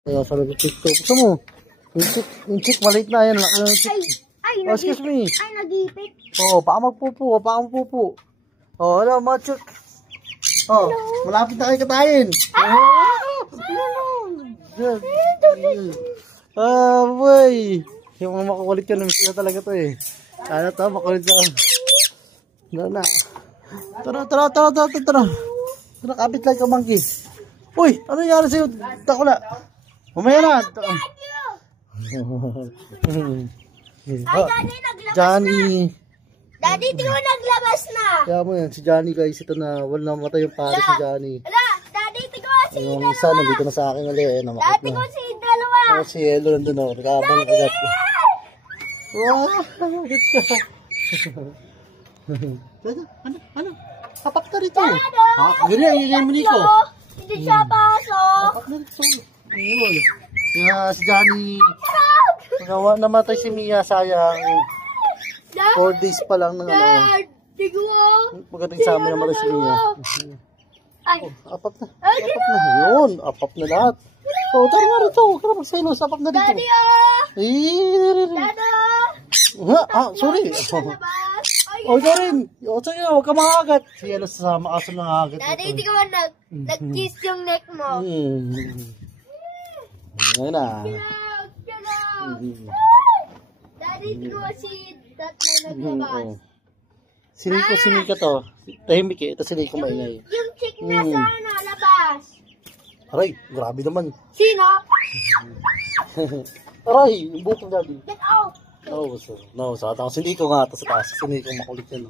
Kaya sa nag-check ko. Gusto mo? Yung chick, maliit na yan. Oh, excuse me. Ay, nag-ipit. Oh, baka magpupo. Baka magpupo. Oh, hello, mga chick. Oh, malapit na kayo katayin. Ah, boy. Yung mga makukulit ka naman sila talaga to eh. Ano to, makulit ka. Na. Tara. Tara, kapit lang ka, monkey. Uy, ano nangyari sa'yo? Takula. Mamaya na. Ay, Daddy, naglabas Johnny. na. Daddy, tingnan mo, naglabas na. Kaya mo yan, si Johnny guys. Ito na, wala na matay yung pare si Johnny. Wala, Daddy, tingnan mo si Yung dalawa. isa, nandito na sa akin ulit. Ayan, namakit Daddy, na. tingnan mo si dalawa. Ako si Elo nandun o. Nagkabang na kagat. Wow, namakit ka. Ano? Kapak na rito. Ha? Ganyan mo niko. Hindi siya pasok. Kapak na rito. Ayun. Kaya si Johnny. Namatay si Mia, sayang. 4 days pa lang ng ano. Dad, tingnan mo. Pagdating sa amin namatay si Mia. Ay, Apat na. Yun, apat na lahat. Oh, tara nga rito. Huwag ka na magselos. Apat na dito. Daddy, oh. Dada. Sorry. Oh, ikaw rin. O, sige, huwag ka makagat. Sige, sa aso ng agat. Daddy, tingnan mo, nag-kiss yung neck mo. Ngayon na. Daddy, tingnan mo si Dad na naglabas. Si Mika to. Tahimik eh. Ito si Nico maingay. Yung chick na sana, labas. Aray, grabe naman. Sino? Aray, yung bukong gabi. Get out. No, sa taas. Si Nico nga. Sa taas. Si Nico makulit yan.